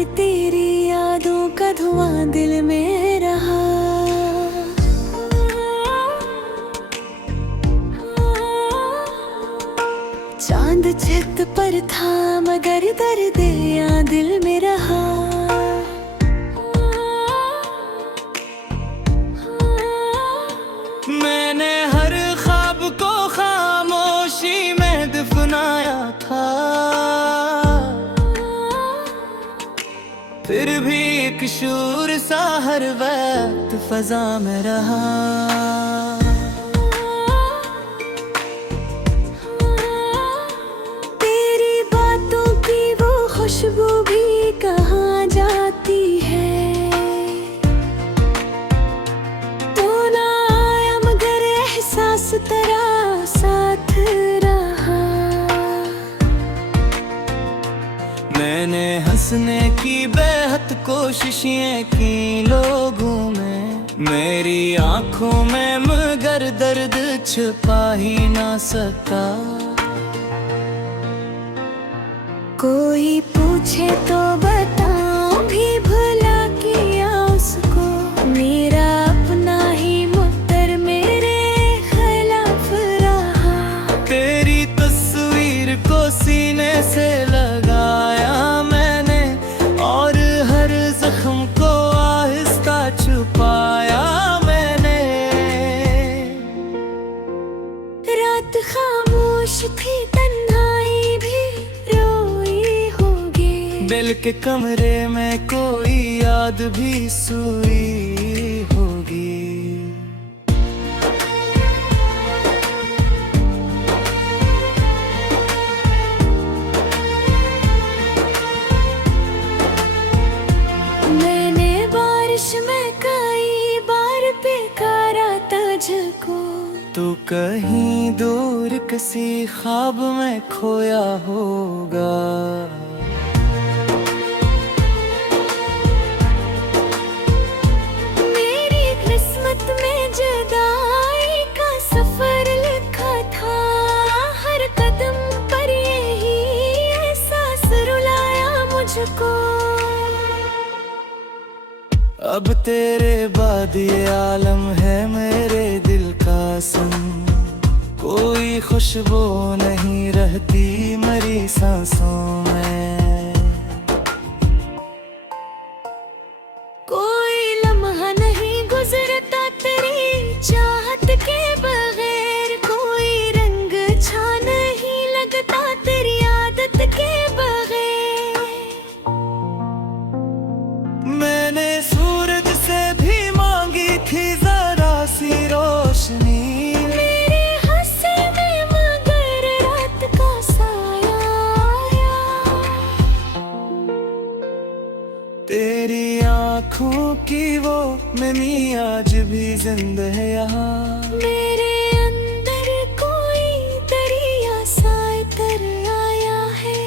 पर तेरी यादों का धुआं दिल में रहा। चांद छत पर था मगर दर्द यहाँ दिल में रहा। मैंने हर ख्वाब को खामोशी में दफनाया था, फिर भी एक शूर सा हर वक्त फजा में रहा। तेरी बातों की वो खुशबू भी कहाँ जाती है। तो ना आया मगर एहसास तेरा साथ रहा। मैंने हंसने की बेहद कोशिशें की लोगों में, मेरी आंखों में मगर दर्द छुपा ही ना सका। कोई पूछे तो बताऊं भी भला किया उसको, मेरा अपना ही मुद्दर मेरे खिलाफ रहा। तेरी तस्वीर को सीने से लगाया मैंने और हर जख्म को आहिस्ता छुपाया मैंने। रात खामोश थी तन्हाई भी रोई होगी, दिल के कमरे में कोई याद भी सोई होगी। मैंने बारिश में कई बार पुकारा तुझको, तू कहीं दूर किसी ख्वाब में खोया होगा। मेरी किस्मत में जुदाई का सफर लिखा था, हर कदम पर यही एहसास रुलाया मुझको। अब तेरे बाद ये आलम है मेरे दिल का सुन, कोई खुशबू नहीं रहती मेरी सांसों में। कोई लम्हा नहीं गुजरता तेरी चाहत के बगैर, कोई रंग अच्छा नहीं लगता तेरी आदत के बगैर। मैंने सूरज से भी मांगी थी जरा सी रोशनी, मेरे हंसे में मगर रात का साया आया। तेरी आँखों की वो नमी आज भी जिंदा है यहाँ। मेरे अंदर कोई दरिया सा तर आया है।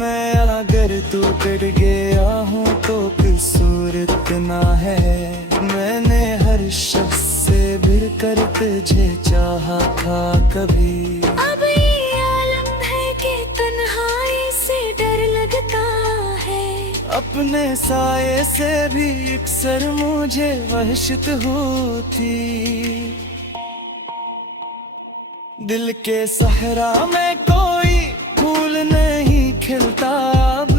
मैं अगर तू कट गया हूँ तो कसूर इतना है, मैंने हर शख्स से भिड़ कर तुझे चाहा था कभी। अब ये आलम है कि तन्हाई से डर लगता है, अपने साये से भी अक्सर मुझे वहशत होती। दिल के सहरा में कोई फूल नहीं खिलता, अब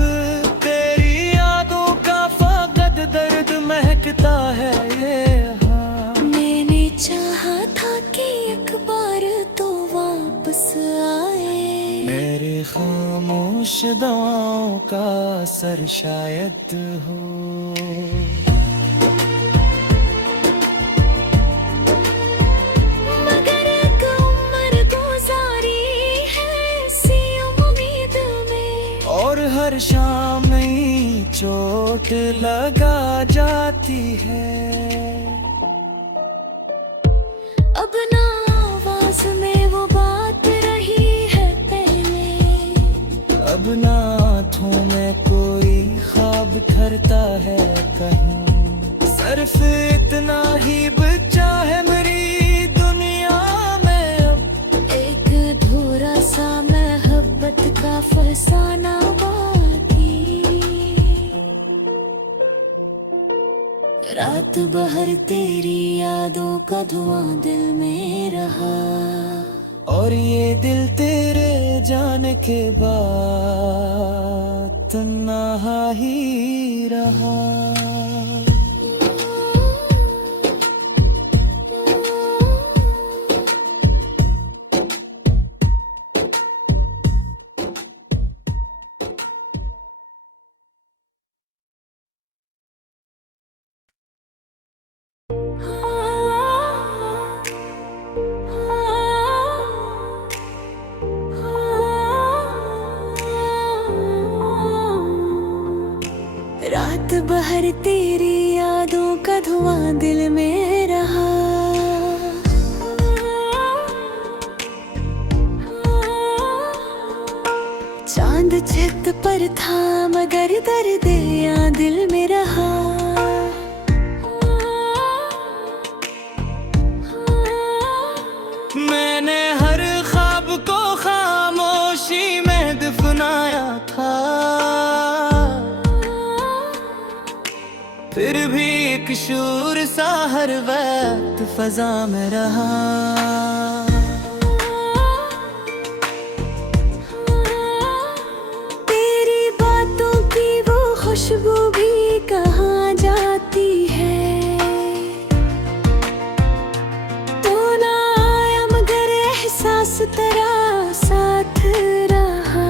तेरी यादों का फकत दर्द महकता है ये यहाँ। मैंने चाहा था कि एक बार तो वापस आए, मेरे खामोश दवाओं का असर शायद हो। मगर एक उम्र गुजारी है ऐसी उम्मीद में, और हर शाम नई चोट लगा जाती है। अब ना आवाज में वो बात रही है पहले, अब ना हाथों में कोई ख्वाब ठहरता है कहीं। सिर्फ इतना ही बचा है मेरी दुनिया में अब, एक अधूरा सा मोहब्बत का फसाना। रात भर तेरी यादों का धुआं दिल में रहा, और ये दिल तेरे जाने के बाद तन्हा ही रहा। रात भर तेरी यादों का धुआं दिल में रहा, चांद छत पर था मगर दर्द यहाँ दिल में रहा। मैंने हर ख्वाब को खामोशी में दफनाया था, फिर भी एक शूर सा हर वक्त फजा में रहा। तेरी बातों की वो खुशबू भी कहाँ जाती है, तो ना आया मगर एहसास तेरा साथ रहा।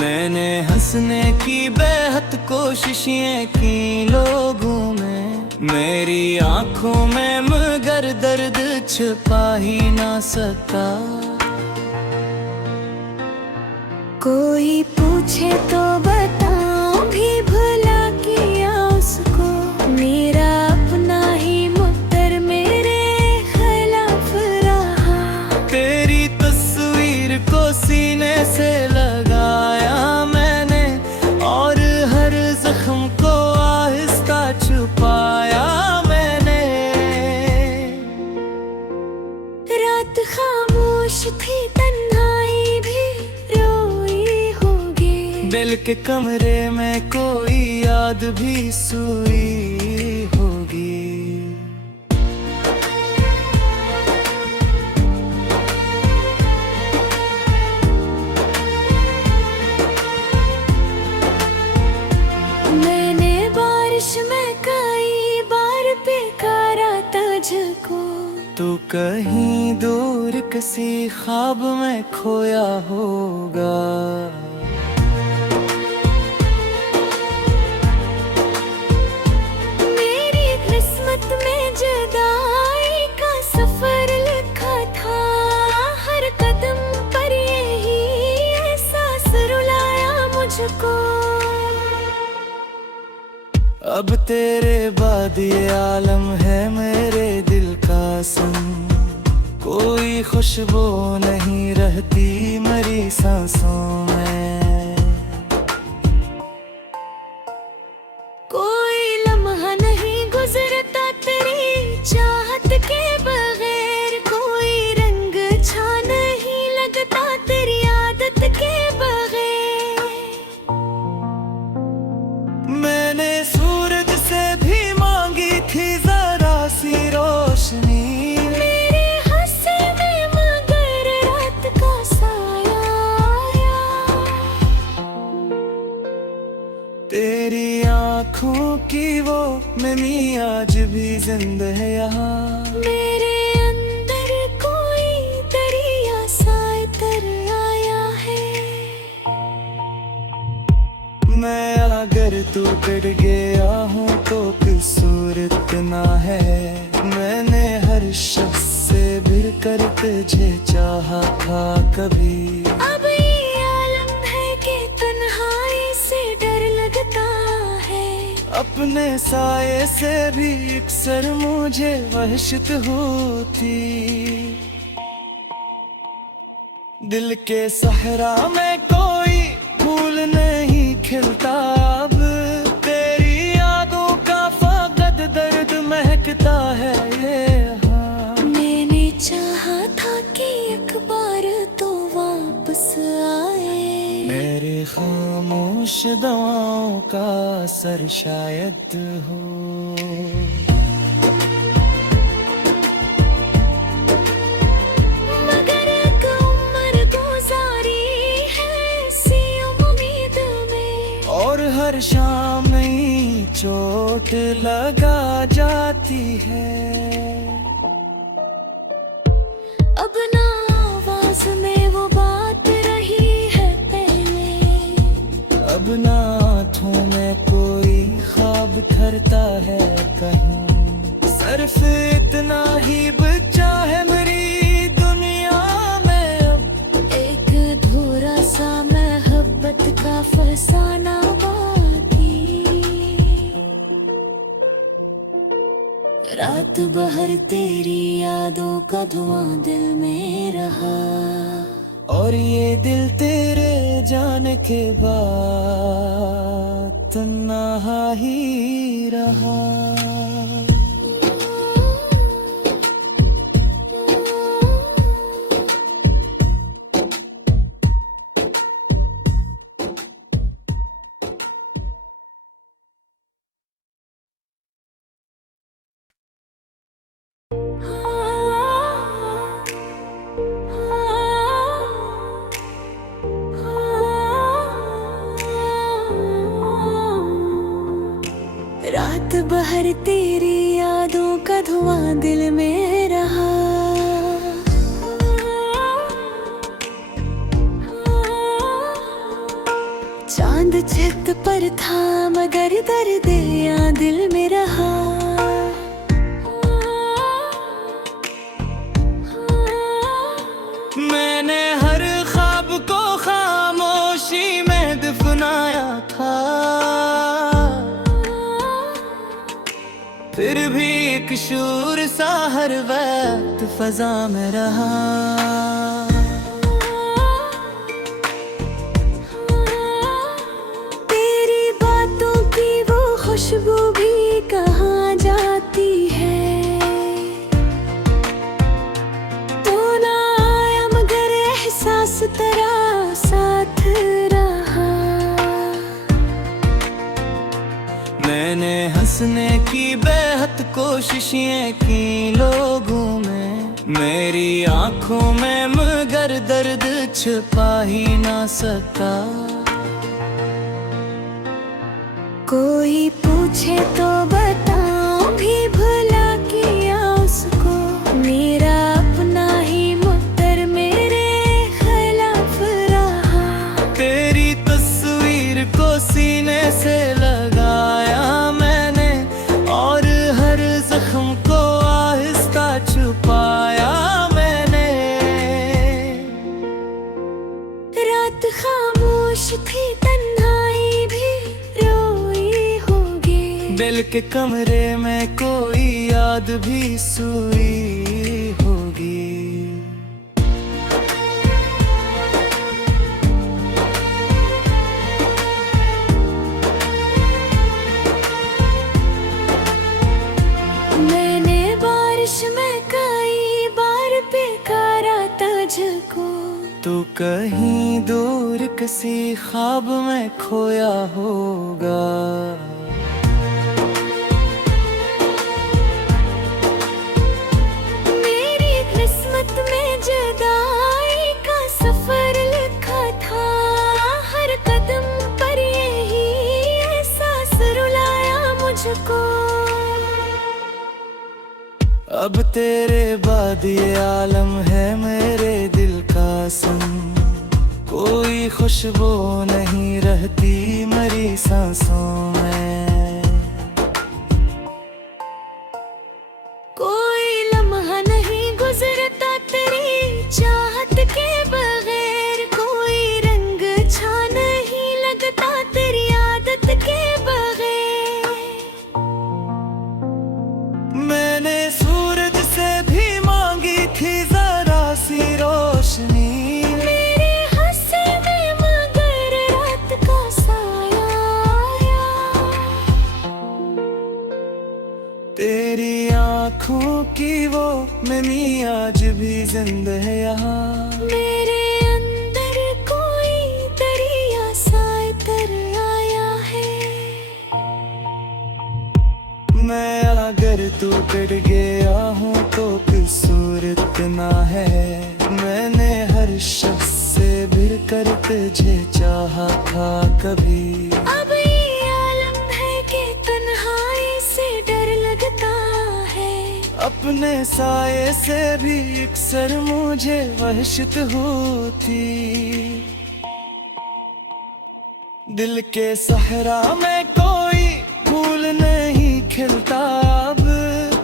मैंने हंसने की बेहद कोशिशें की लोगों में, मेरी आंखों में मगर दर्द छुपा ही ना सका। कोई पूछे तो बताऊं भी भला किया उसको, मेरा अपना ही मुद्दर मेरे खिलाफ रहा। तेरी तस्वीर को सीने से लगाया मैंने, और हर जख्म को आहिस्ता छुपाया मैंने। रात खामोश थी तन्हाई भी रोई होगी, दिल के कमरे में कोई याद भी सोई होगी। मैंने बारिश में कई बार पुकारा तुझको, तू कहीं दूर किसी ख्वाब में खोया होगा। मेरी किस्मत में जुदाई का सफर लिखा था, हर कदम पर यही एहसास रुलाया मुझको। अब तेरे बाद ये आलम है मेरे दिल का संग, कोई खुशबू नहीं रहती मेरी सांसों में, कोई लम्हा नहीं गुजरता तेरी चाहत के बगैर, कोई रंग छा नहीं लगता तेरी आदत के बगैर। मैंने सूरज से भी मांगी थी जरा सी रोशनी, मेरे हंसे में मगर रात का साया आया। तेरी आँखों की वो नमी आज भी जिंदा है यहाँ, मेरे अंदर कोई दरिया सा तर आया है। मैं अगर तू कट गया हूँ तो कसूर इतना है, मैंने हर शख्स से भिड़ कर तुझे चाहा था कभी। अब ये आलम है कि तन्हाई से डर लगता है, अपने साये से भी अक्सर मुझे वहशत होती, दिल के सहरा में कोई फूल नहीं खिलता, अब तेरी यादों का फकत दर्द महकता है यहाँ। मैंने चाहा था कि एक बार तो वापस आए, मेरे खामोश दवाओं का असर शायद हो। मगर एक उम्र गुजारी है इसी उम्मीद में, और हर शाम नई चोट लगा जाती है। अब ना आवाज में वो बात रही है पहले, अब ना आँखों में कोई ख्वाब ठहरता है कहीं। सिर्फ इतना ही बचा है मेरी दुनिया में अब, एक अधूरा सा मोहब्बत का फसाना बाकी। रात भर तेरी यादों का धुआं दिल में रहा, और ये दिल तेरे जाने के बाद तन्हा ही रहा। रात भर तेरी यादों का धुआं दिल में रहा, चांद छत पर था मगर दर्द यहाँ दिल में रहा। मैंने हर ख्वाब को खामोशी में दफनाया था, फिर भी एक शूर सा हर वक्त फजा में रहा। तेरी बातों की वो खुशबू भी कहाँ जाती है, तो ना आया मगर एहसास तेरा साथ रहा। मैंने हंसने की बेहद कोशिशें की लोगों में, मेरी आंखों में मगर दर्द छुपा ही ना सका। कोई पूछे तो बताऊं भी भला किया उसको, मेरा अपना ही मुद्दर मेरे खिलाफ रहा। तेरी तस्वीर को सीने से लगाया मैंने, और हर जख्म को आहिस्ता छुपाया मैंने। रात खामोश थी तन्हाई भी रोई होगी, दिल के कमरे में कोई याद भी सोई होगी। मैंने बारिश में कई बार पुकारा तुझको, तू कहीं दूर किसी ख्वाब में खोया होगा। मेरी किस्मत में जुदाई का सफर लिखा था, हर कदम पर यही एहसास रुलाया मुझको। अब तेरे बाद ये आलम है मेरे दिल का संग, कोई खुशबू नहीं रहती मेरी सांसों में। कोई लम्हा नहीं गुजरता तेरी चाहत के बगैर, कोई रंग अच्छा नहीं लगता तेरी आदत के बगैर। मैंने सूरज से भी मांगी थी जरा सी रोशनी, मेरे हंसे में मगर रात का साया आया। तेरी आँखों की वो नमी आज भी जिंदा है यहाँ। मेरे अंदर कोई दरिया अगर तू कट गया हूँ तो कसूर इतना है, मैंने हर शख्स से भिड़ कर तुझे चाहा था कभी। अब ये आलम है कि तन्हाई से डर लगता है, अपने साये से भी अक्सर मुझे वहशत होती। दिल के सहरा में कोई फूल नहीं खिलता, अब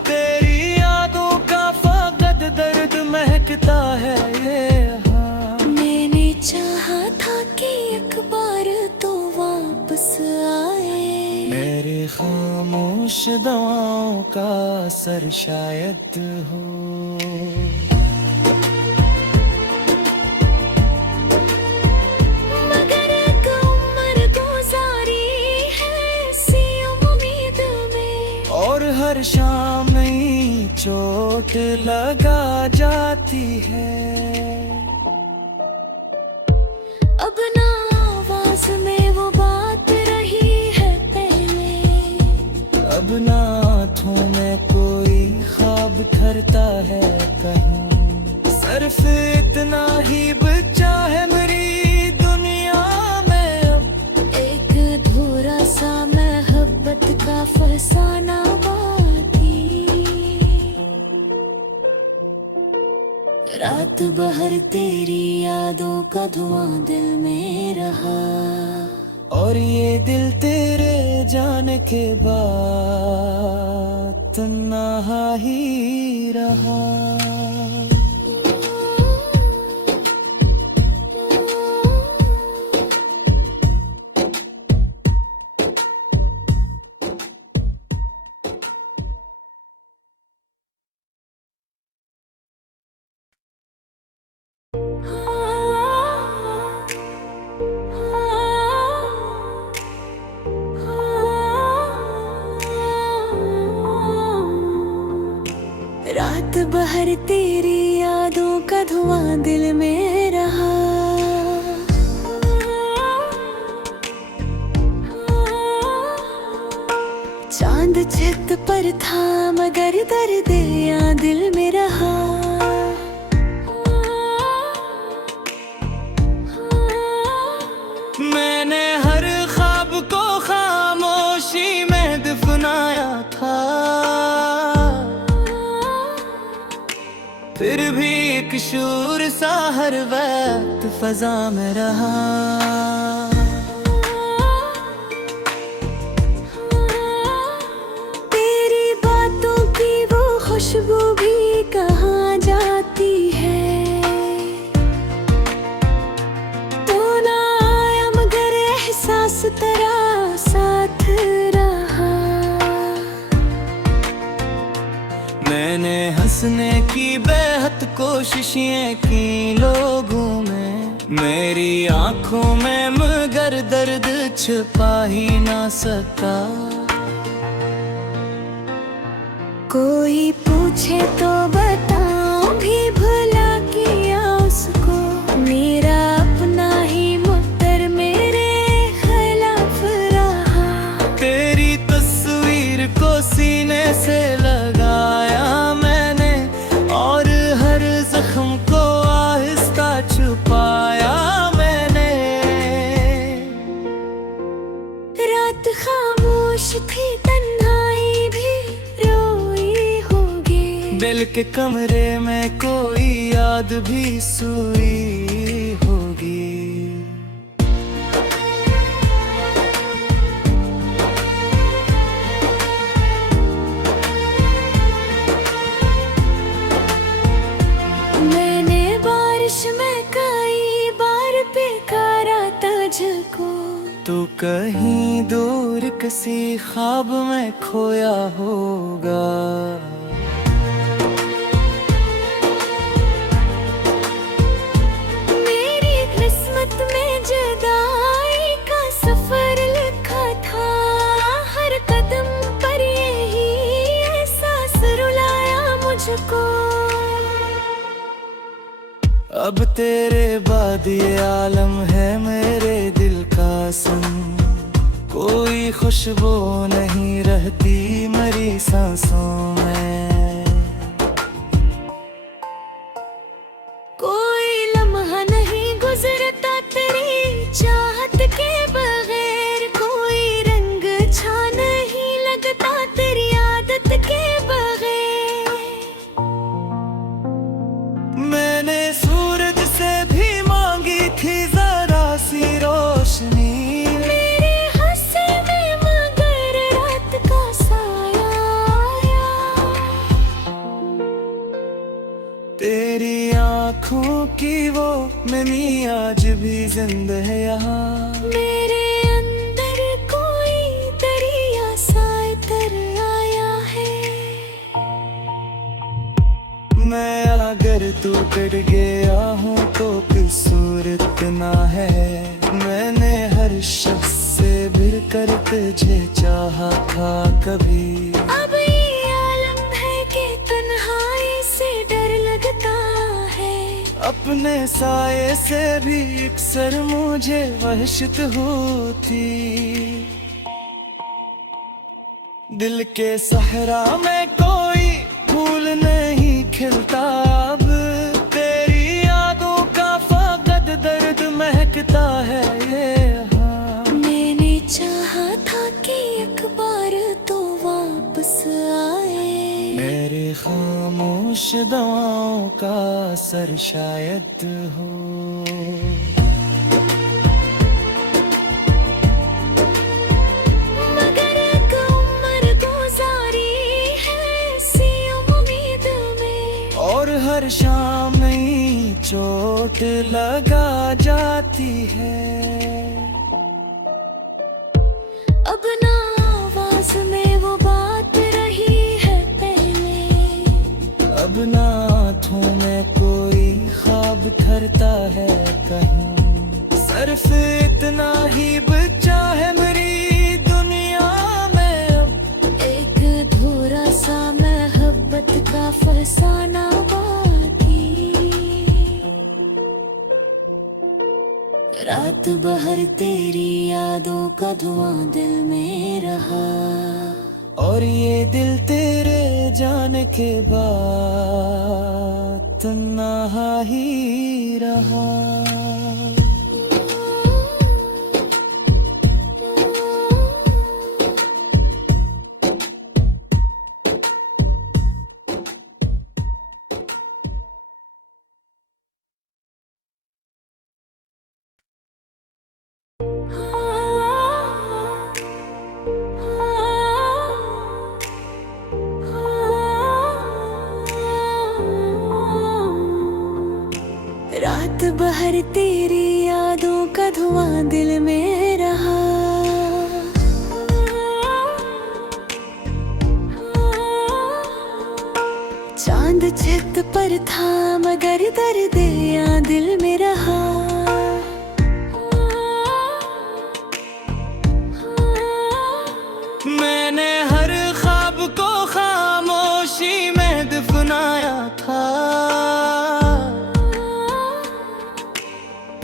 तेरी यादों का फकत दर्द महकता है ये। हाँ, मैंने चाहा था कि अखबार तो वापस आए, मेरे खामोश दवाओं का असर शायद हो। मगर एक उम्र गुजारी है ऐसी उम्मीद में, और हर शाम नई चोट लगा जाती है। अब ना आवाज में वो बात रही है पहले, अब ना आँखों में कोई ख्वाब ठहरता है कहीं। सिर्फ इतना ही बचा है मेरी दुनिया में अब, एक अधूरा सा मोहब्बत का फसाना बाकी। रात भर तेरी यादों का धुआं दिल में रहा, और ये दिल तेरे जाने के बाद तन्हा ही रहा। रात भर तेरी यादों का धुआं दिल में रहा, चांद छत पर था मगर दर्द यहाँ दिल में रहा। मैंने हर ख्वाब को खामोशी में दफनाया था, फिर भी एक शूर सा हर वक्त फजा में रहा। तेरी बातों की वो खुशबू भी कहाँ जाती है, तो ना आया मगर एहसास तेरा साथ रहा। मैंने हंसने की बेहद कोशिशें की लोगों में, मेरी आंखों में मगर दर्द छुपा ही ना सका। कोई पूछे तो बताऊं भी भला किया उसको, मेरा अपना ही मुद्दर मेरे खिलाफ रहा। तेरी तस्वीर को सीने से लगाया मैंने, और हर जख्म को आहिस्ता छुपाया मैंने। रात खामोश थी तन्हाई भी रोई होगी, दिल के कमरे में कोई याद भी सोई होगी। मैंने बारिश में कई बार पुकारा तुझको, तू कहीं दूर किसी ख्वाब में खोया होगा। मेरी किस्मत में जुदाई का सफर लिखा था, हर कदम पर यही एहसास रुलाया मुझको। अब तेरे बाद ये आलम है मेरे दिल का सुन, कोई खुशबू नहीं रहती मेरी सांसों में, कोई लम्हा नहीं गुजरता तेरी चाहत के बगैर, कोई रंग अच्छा नहीं लगता तेरी आदत के बगैर। मैंने सूरज से भी मांगी थी जरा सी रोशनी, मेरे हासे में मगर रात का साया आया। तेरी आँखों की वो नमी आज भी जिंदा है यहाँ, मेरे अंदर कोई दरिया सा तर आया है। मैं अगर तू कट गया हूँ तो कसूर इतना है, मैंने हर शख्स से भिड़ कर तुझे चाहा था कभी। अब ये आलम है कि तन्हाई से डर लगता है, अपने साये से भी अक्सर मुझे वहशत होती, दिल के सहरा में कोई फूल नहीं खिलता अब, तेरी यादों का फकत दर्द महकता है ये यहाँ। मैंने चाहा था कि एक बार तो वापस आए, मेरे खामोश दवाओं का असर शायद हो। मगर एक उम्र गुजारी है ऐसी उम्मीद में, और हर शाम नई चोट लगा जाती है, अब ना आवाज में वो बात रही है पहले, अब ना हाथों में कोई ख्वाब ठहरता है कहीं, सिर्फ इतना ही बचा है मेरी दुनिया में अब, एक अधूरा सा मोहब्बत का फसाना बाकी। रात भर तेरी यादों का धुआं दिल में रहा, और ये दिल तेरे जाने के बाद तन्हा ही रहा। रात भर तेरी यादों का धुआं दिल में रहा, चांद छत पर था मगर दर्द यहाँ दिल में रहा। मैंने हर ख्वाब को खामोशी में दफनाया था,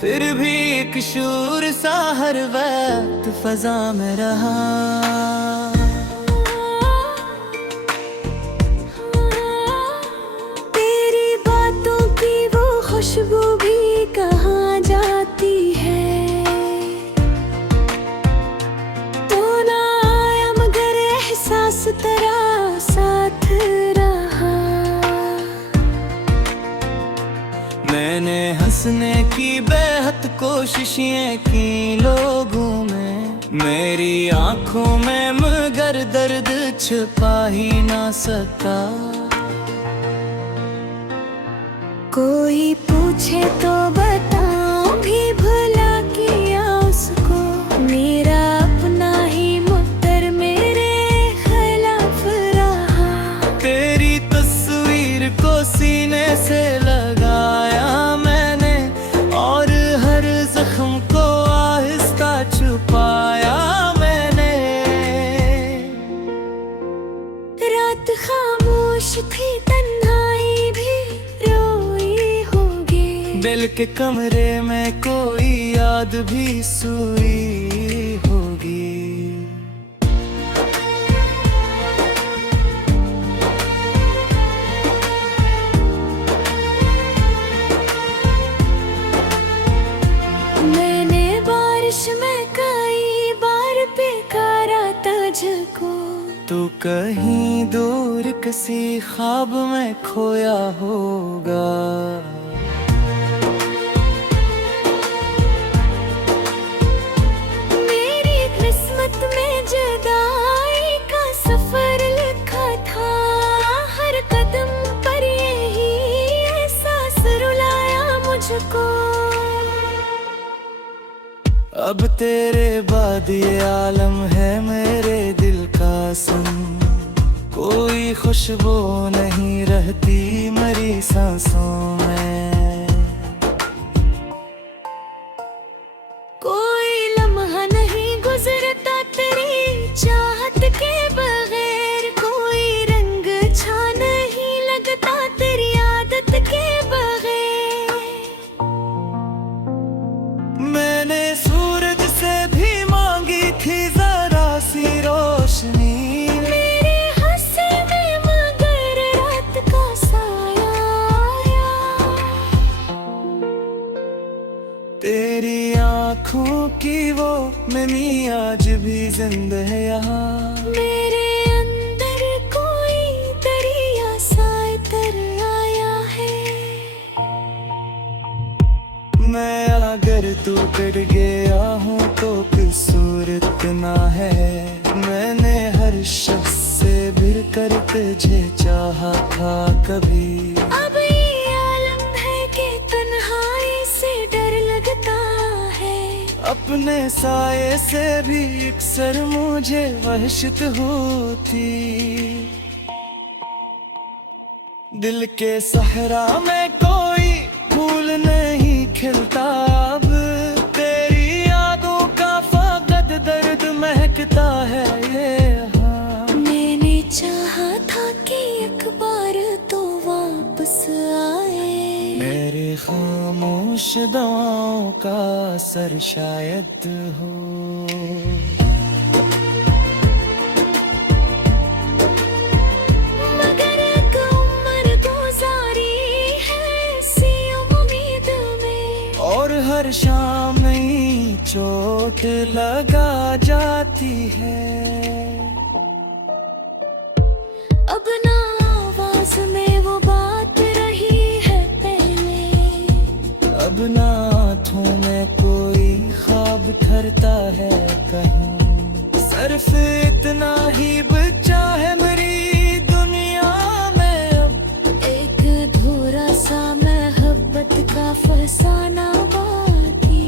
फिर भी एक शूर सा हर वक्त फजा में रहा। तेरी बातों की वो खुशबू भी कहाँ जाती है, तो ना आया मगर एहसास तेरा साथ रहा। मैंने हंसने की बेहद कोशिशें की लोगों में, मेरी आंखों में मगर दर्द छुपा ही ना सका। कोई पूछे तो बताऊं भी भला किया उसको, मेरा अपना ही मुक्तर मेरे खिलाफ रहा। तेरी तस्वीर को सीने से लगाया मैंने, और हर जख्म को आहिस्ता छुपाया मैंने। रात खामोश थी तन्हाई भी रोई होगी, दिल के कमरे में कोई याद भी सोई होगी। तू कहीं दूर किसी ख्वाब में खोया होगा। मेरी किस्मत में जुदाई का सफर लिखा था, हर कदम पर यही एहसास रुलाया मुझको। अब तेरे बाद ये आलम है मेरे दिल का संग, कोई खुशबू नहीं रहती मेरी सांसों में। कोई लम्हा नहीं गुजरता तेरी चाहत के बगैर, कोई रंग अच्छा नहीं लगता तेरी आदत के बगैर। मैंने सूरज से भी मांगी थी जरा सी रोशनी, मेरे हंसे में मगर रात का साया आया। तेरी आँखों की वो नमी आज भी जिंदा है यहाँ। मेरे अंदर कोई दरिया सा तर आया है। मैं अगर तू कट गया हूँ तो कसूर इतना है, मैंने हर शख्स से भिड़ कर तुझे चाहा था कभी। अब ये आलम है कि तन्हाई से डर लगता है, अपने साये से भी अक्सर मुझे वहशत होती। दिल के सहरा में कोई फूल नहीं खिलता, अब तेरी यादों का फकत दर्द महकता है ये यहाँ। मैंने चाहा था कि अखबार तो वापस आए, मेरे खामोश दवाओं का असर शायद हो। मगर एक उम्र गुजारी है ऐसी उम्मीद में, और हर शाम नई चोट लगा जाती है। अब ना आवाज में वो बात रही है पहले, अब ना हाथों में कोई ख्वाब ठहरता है कहीं। सिर्फ इतना ही बचा है मेरी दुनिया में अब, एक अधूरा सा मोहब्बत का फसाना बाकी।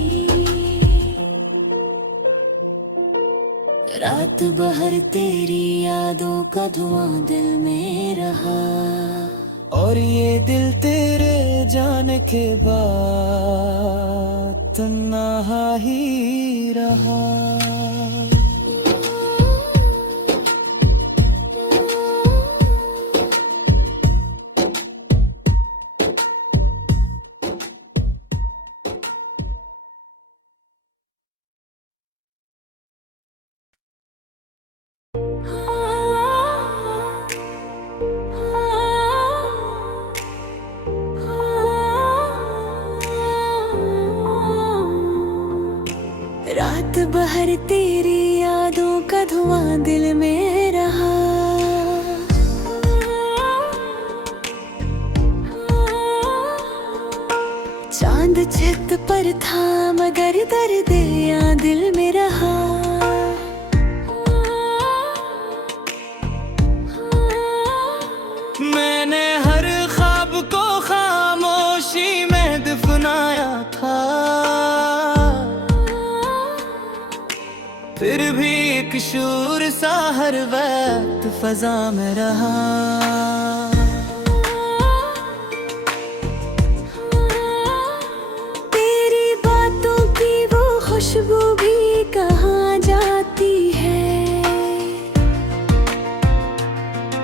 रात भर तेरी यादों का धुआं दिल में रहा, और ये दिल तेरे जाने के बाद तन्हा ही रहा। रात भर तेरी यादों का धुआं दिल में रहा, चांद छत पर था मगर दर्द यहाँ दिल में रहा। मैंने हर ख्वाब को खामोशी में दफनाया था, फिर भी एक शूर सा हर वक्त फजा में रहा। तेरी बातों की वो खुशबू भी कहाँ जाती है,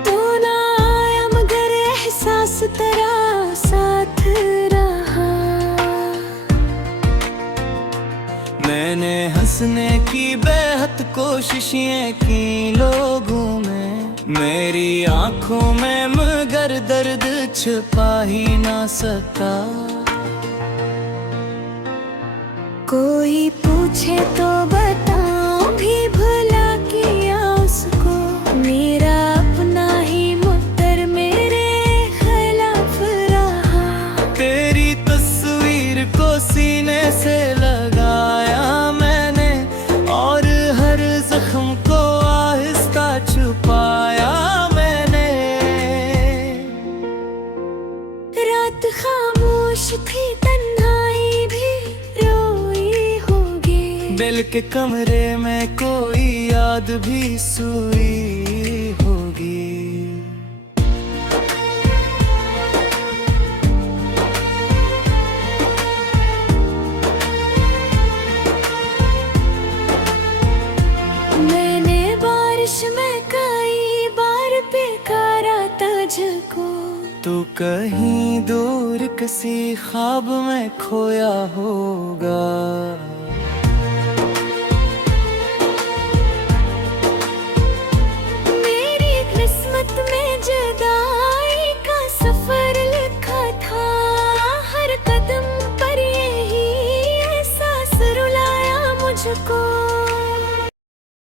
तो ना आया मगर एहसास तेरा साथ रहा। मैंने हंसने की बेहद कोशिशें की लोगों में, मेरी आंखों में मगर दर्द छुपा ही ना सका। कोई पूछे तो बताऊं भी भला किया उसको, मेरा के कमरे में कोई याद भी सोई होगी। मैंने बारिश में कई बार पुकारा तुझको, तो कहीं दूर किसी ख्वाब में खोया होगा।